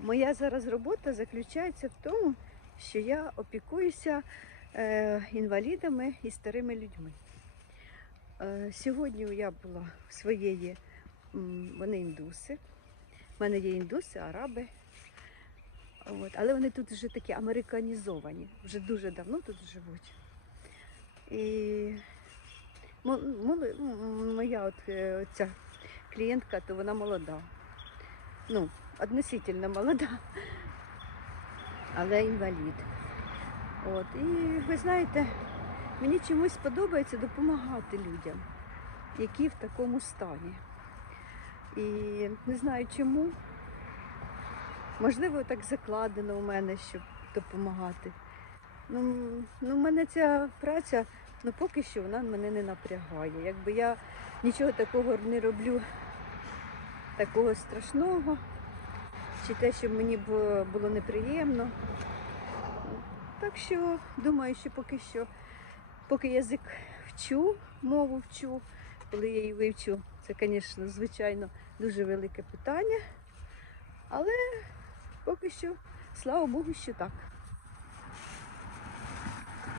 Моя зараз робота заключається в тому, що я опікуюся е, інвалідами і старими людьми. Е, сьогодні я була в своєї, вони індуси. У мене є індуси, араби. От. Але вони тут вже такі американізовані, вже дуже давно тут живуть. І моя от, е, ця клієнтка, то вона молода. Ну, относительно молода, але інвалід. От. І ви знаєте, мені чомусь подобається допомагати людям, які в такому стані. І не знаю чому. Можливо, так закладено у мене, щоб допомагати. Ну, ну, в мене ця праця, ну поки що вона мене не напрягає. Якби я нічого такого не роблю, такого страшного, чи те, що мені б було неприємно. Так що думаю, що поки що, поки язик вчу, мову вчу, коли я її вивчу, це, звісно, звичайно, дуже велике питання. Але поки що, слава Богу, що так.